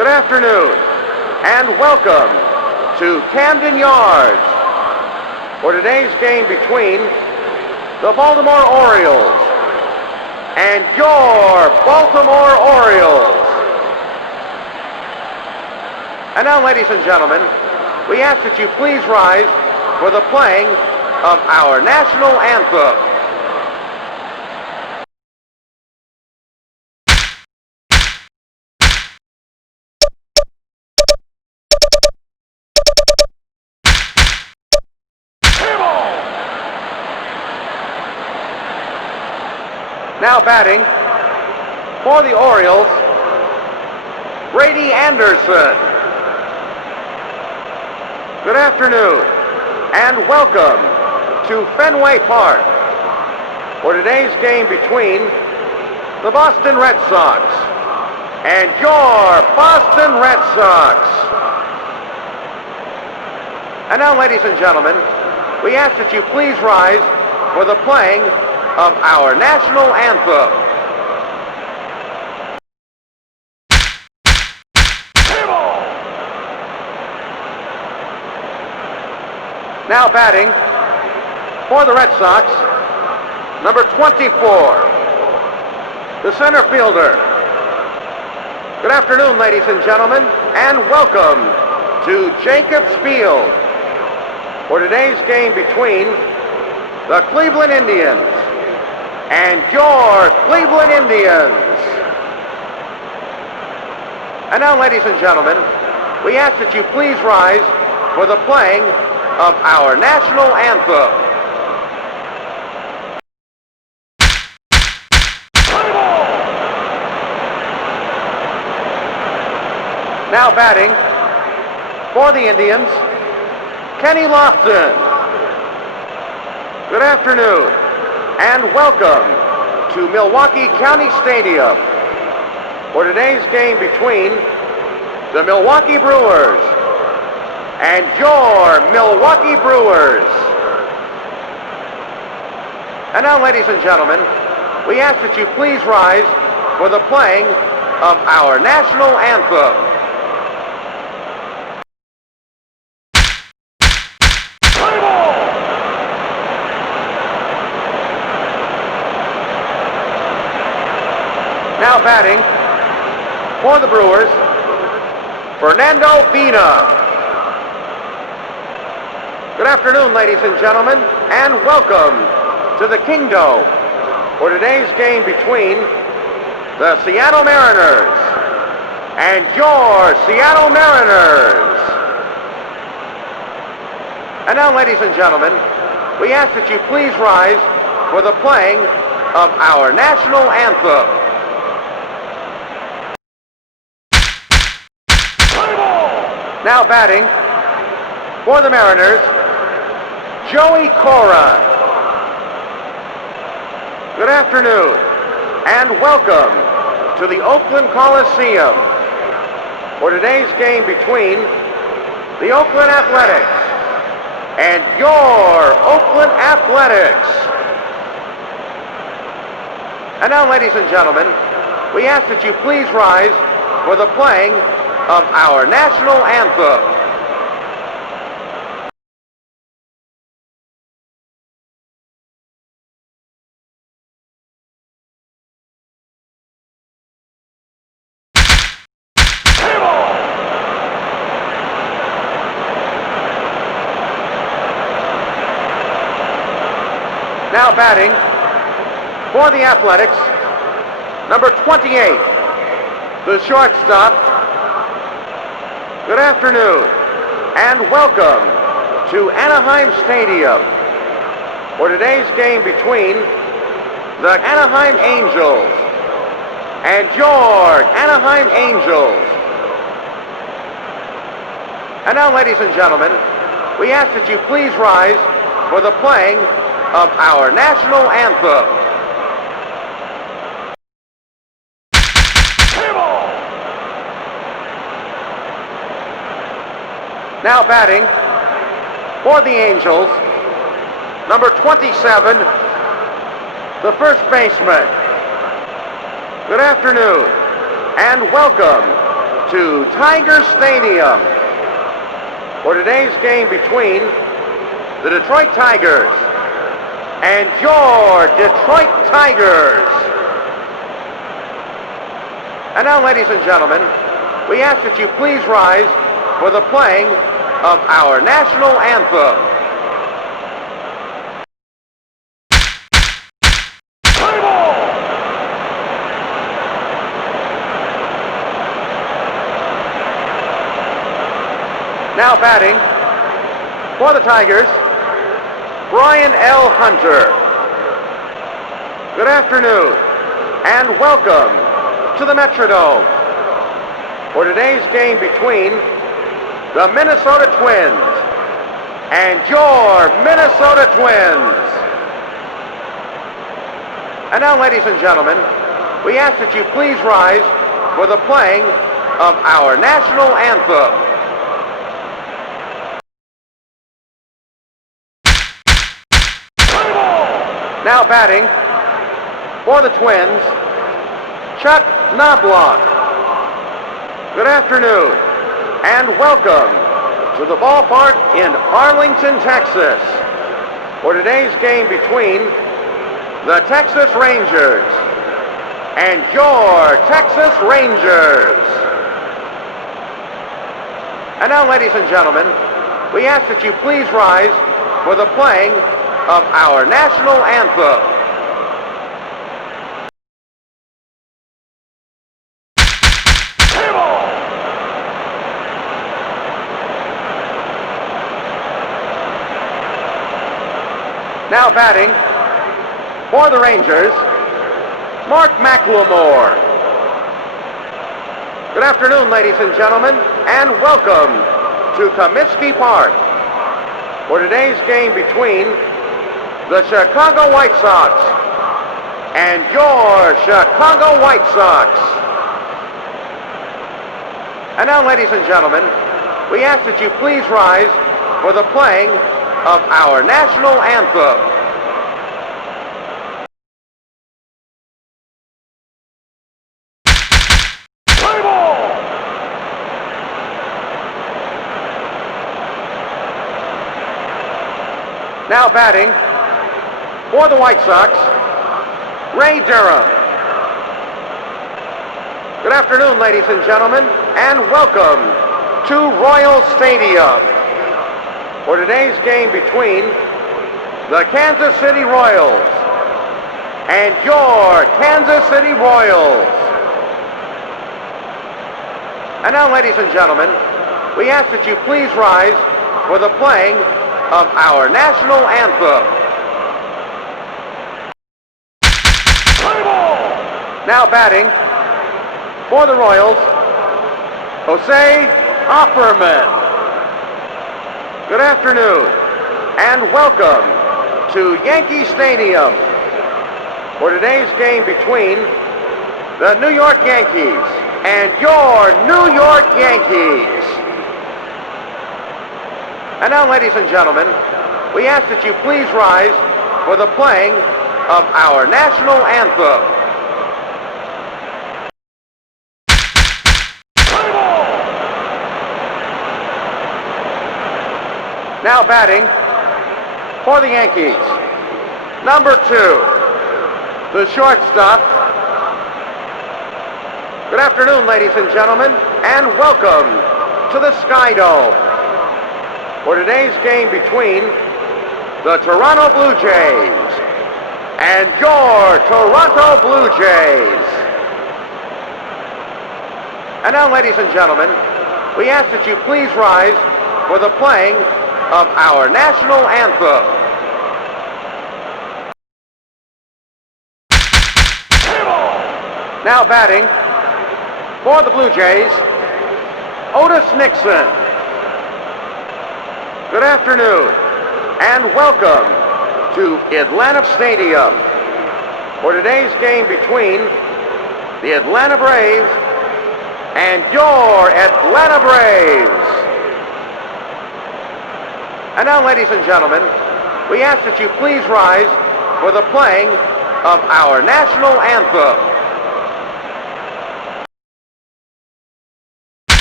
Good afternoon, and welcome to Camden Yards for today's game between the Baltimore Orioles and your Baltimore Orioles. And now, ladies and gentlemen, we ask that you please rise for the playing of our national anthem. Now batting for the Orioles, Brady Anderson. Good afternoon, and welcome to Fenway Park for today's game between the Boston Red Sox and your Boston Red Sox. And now, ladies and gentlemen, we ask that you please rise for the playing of our national anthem. Now batting for the Red Sox, number 24, the center fielder. Good afternoon, ladies and gentlemen, and welcome to Jacobs Field for today's game between the Cleveland Indians and your Cleveland Indians. And now, ladies and gentlemen, we ask that you please rise for the playing of our national anthem. Now batting for the Indians, Kenny Lofton. Good afternoon, and welcome to Milwaukee County Stadium for today's game between the Milwaukee Brewers and your Milwaukee Brewers. And now, ladies and gentlemen, we ask that you please rise for the playing of our national anthem. Now batting for the Brewers, Fernando Vina. Good afternoon, ladies and gentlemen, and welcome to the Kingdome for today's game between the Seattle Mariners and your Seattle Mariners. And now, ladies and gentlemen, we ask that you please rise for the playing of our national anthem. Now batting for the Mariners, Joey Cora. Good afternoon, and welcome to the Oakland Coliseum for today's game between the Oakland Athletics and your Oakland Athletics. And now, ladies and gentlemen, we ask that you please rise for the playing of our national anthem. Now batting for the Athletics, number 28, the shortstop. Good afternoon, and welcome to Anaheim Stadium for today's game between the Anaheim Angels and your Anaheim Angels. And now, ladies and gentlemen, we ask that you please rise for the playing of our national anthem. Now batting for the Angels, number 27, the first baseman. Good afternoon, and welcome to Tiger Stadium for today's game between the Detroit Tigers and your Detroit Tigers. And now, ladies and gentlemen, we ask that you please rise for the playing of our national anthem. Now batting for the Tigers, Brian L. Hunter. Good afternoon and welcome to the Metrodome for today's game between the Minnesota Twins and your Minnesota Twins. And now, ladies and gentlemen, we ask that you please rise for the playing of our national anthem. Now batting for the Twins, Chuck Knobloch. Good afternoon and welcome to the ballpark in Arlington, Texas for today's game between the Texas Rangers and your Texas Rangers. And now, ladies and gentlemen, we ask that you please rise for the playing of our national anthem. Now batting for the Rangers, Mark McLemore. Good afternoon, ladies and gentlemen, and welcome to Comiskey Park for today's game between the Chicago White Sox and your Chicago White Sox. And now, ladies and gentlemen, we ask that you please rise for the playing of our national anthem. Now batting for the White Sox, Ray Durham. Good afternoon, ladies and gentlemen, and welcome to Royal Stadium for today's game between the Kansas City Royals and your Kansas City Royals. And now, ladies and gentlemen, we ask that you please rise for the playing of our national anthem. Now batting for the Royals, Jose Offerman. Good afternoon and welcome to Yankee Stadium for today's game between the New York Yankees and your New York Yankees. And now, ladies and gentlemen, we ask that you please rise for the playing of our national anthem. Now batting for the Yankees, number 2, the shortstop. Good afternoon, ladies and gentlemen, and welcome to the SkyDome for today's game between the Toronto Blue Jays and your Toronto Blue Jays. And now, ladies and gentlemen, we ask that you please rise for the playing of our national anthem. Now batting for the Blue Jays, Otis Nixon. Good afternoon and welcome to Atlanta Stadium for today's game between the Atlanta Braves and your Atlanta Braves. And now, ladies and gentlemen, we ask that you please rise for the playing of our national anthem.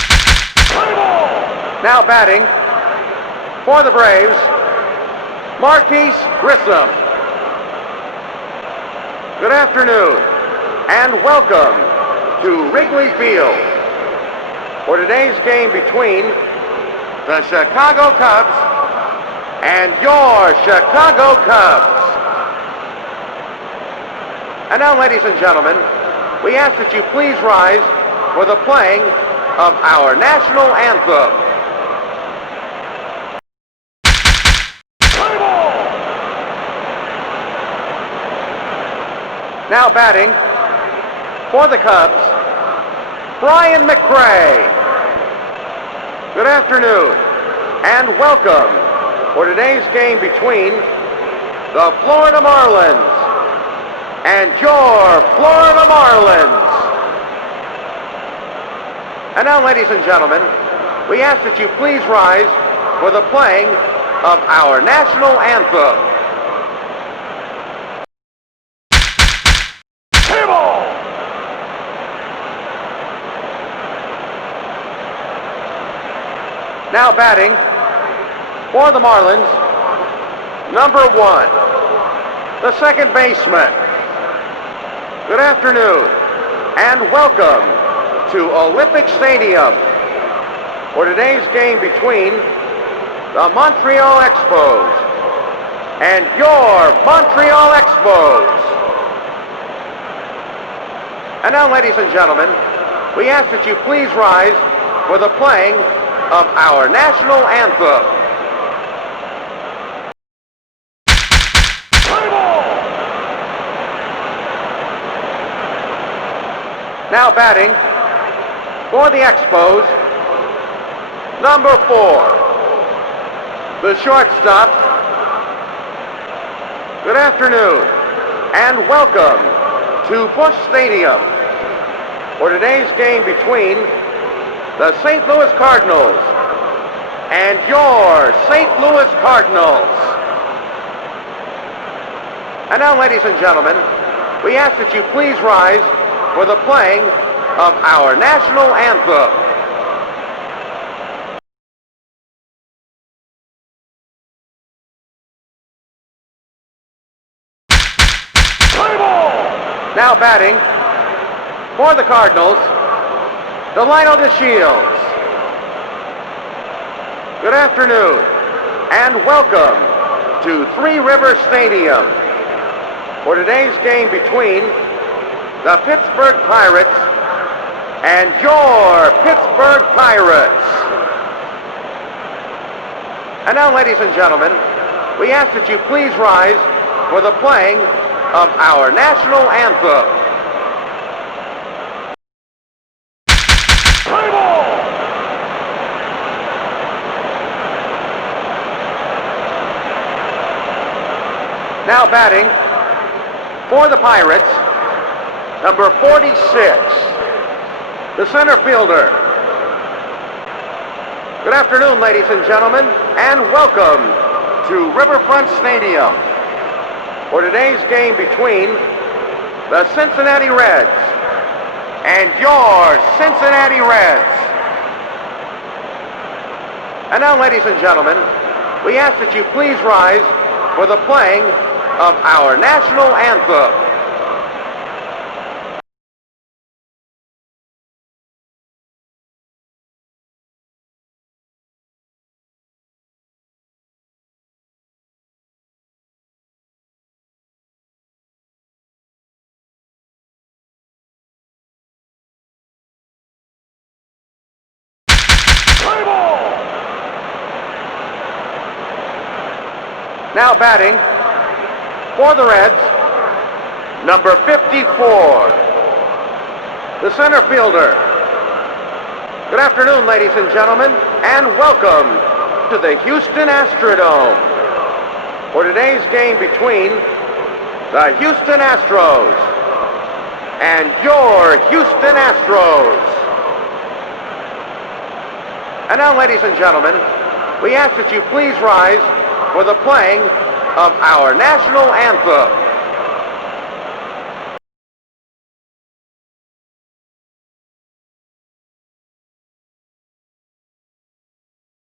Now batting for the Braves, Marquise Grissom. Good afternoon and welcome to Wrigley Field for today's game between the Chicago Cubs and your Chicago Cubs. And now, ladies and gentlemen, we ask that you please rise for the playing of our national anthem. Now batting for the Cubs, Brian McRae. Good afternoon and welcome for today's game between the Florida Marlins and your Florida Marlins. And now, ladies and gentlemen, we ask that you please rise for the playing of our national anthem. Now batting for the Marlins, number 1, the second baseman. Good afternoon and welcome to Olympic Stadium for today's game between the Montreal Expos and your Montreal Expos. And now, ladies and gentlemen, we ask that you please rise for the playing of our national anthem. Now batting for the Expos, number 4, the shortstop. Good afternoon and welcome to Busch Stadium for today's game between the St. Louis Cardinals and your St. Louis Cardinals. And now, ladies and gentlemen, we ask that you please rise for the playing of our national anthem. Now batting for the Cardinals, Delino DeShields. Good afternoon and welcome to Three Rivers Stadium for today's game between the Pittsburgh Pirates and your Pittsburgh Pirates. And now, ladies and gentlemen, we ask that you please rise for the playing of our national anthem. Now batting for the Pirates, number 46, the center fielder. Good afternoon, ladies and gentlemen, and welcome to Riverfront Stadium for today's game between the Cincinnati Reds and your Cincinnati Reds. And now, ladies and gentlemen, we ask that you please rise for the playing of our national anthem. Now batting for the Reds, number 54, the center fielder. Good afternoon, ladies and gentlemen, and welcome to the Houston Astrodome for today's game between the Houston Astros and your Houston Astros. And now, ladies and gentlemen, we ask that you please rise for the playing of our national anthem.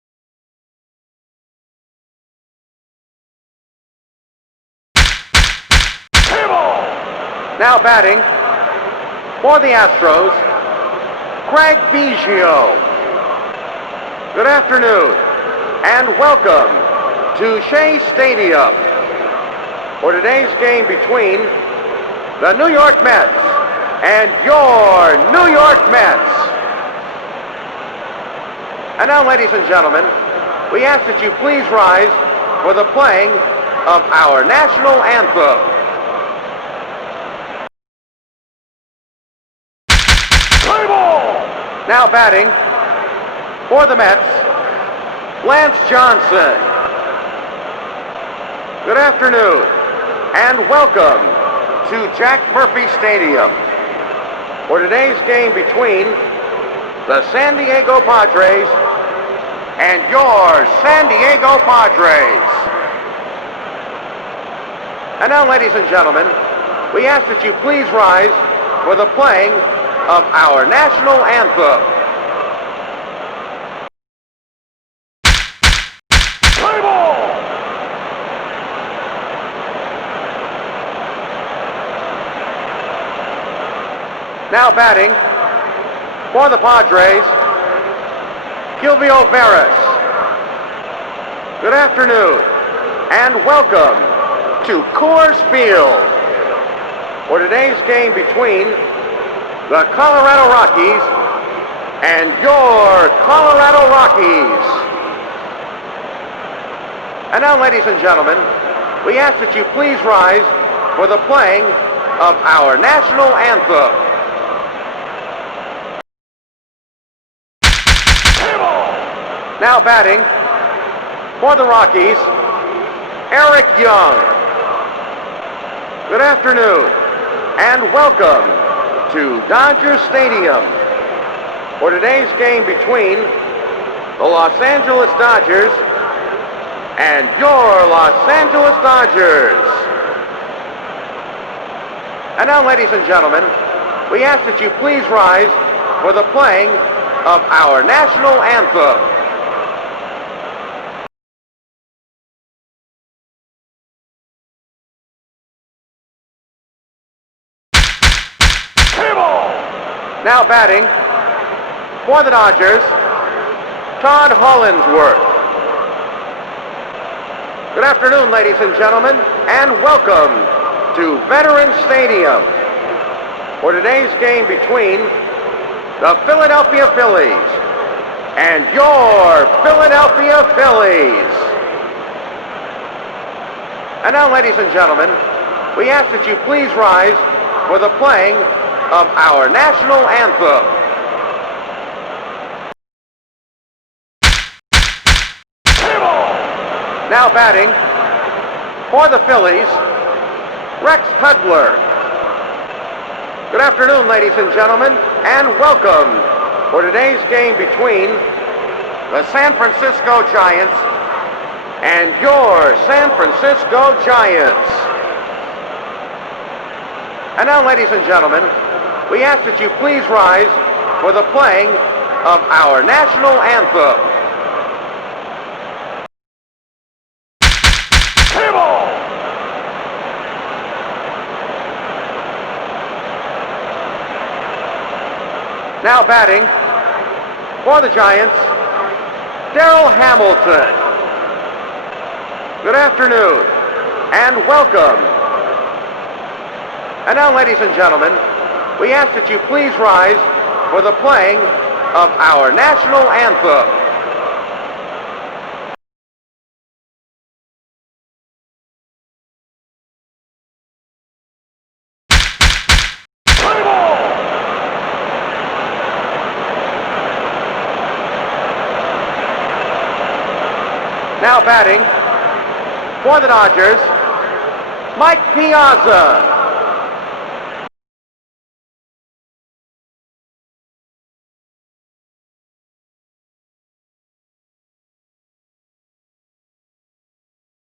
Now batting for the Astros, Craig Biggio. Good afternoon and welcome to Shea Stadium for today's game between the New York Mets and your New York Mets. And now, ladies and gentlemen, we ask that you please rise for the playing of our national anthem. Play ball! Now batting for the Mets, Lance Johnson. Good afternoon and welcome to Jack Murphy Stadium for today's game between the San Diego Padres and your San Diego Padres. And now, ladies and gentlemen, we ask that you please rise for the playing of our national anthem. Play ball! Now batting for the Padres, Gilvio Veras. Good afternoon and welcome to Coors Field for today's game between the Colorado Rockies and your Colorado Rockies. And now, ladies and gentlemen, we ask that you please rise for the playing of our national anthem. Now batting for the Rockies, Eric Young. Good afternoon and welcome to Dodger Stadium for today's game between the Los Angeles Dodgers and your Los Angeles Dodgers. And now, ladies and gentlemen, we ask that you please rise for the playing of our national anthem. Now batting for the Dodgers, Todd Hollinsworth. Good afternoon, ladies and gentlemen, and welcome to Veterans Stadium for today's game between the Philadelphia Phillies and your Philadelphia Phillies. And now, ladies and gentlemen, we ask that you please rise for the playing of our national anthem. Now batting for the Phillies, Rex Hudler. Good afternoon, ladies and gentlemen, and welcome for today's game between the San Francisco Giants and your San Francisco Giants. And now, ladies and gentlemen, we ask that you please rise for the playing of our national anthem. Table! Now batting for the Giants, Darrell Hamilton. Good afternoon and welcome. And now, ladies and gentlemen, we ask that you please rise for the playing of our national anthem. Play ball! Now batting for the Dodgers, Mike Piazza.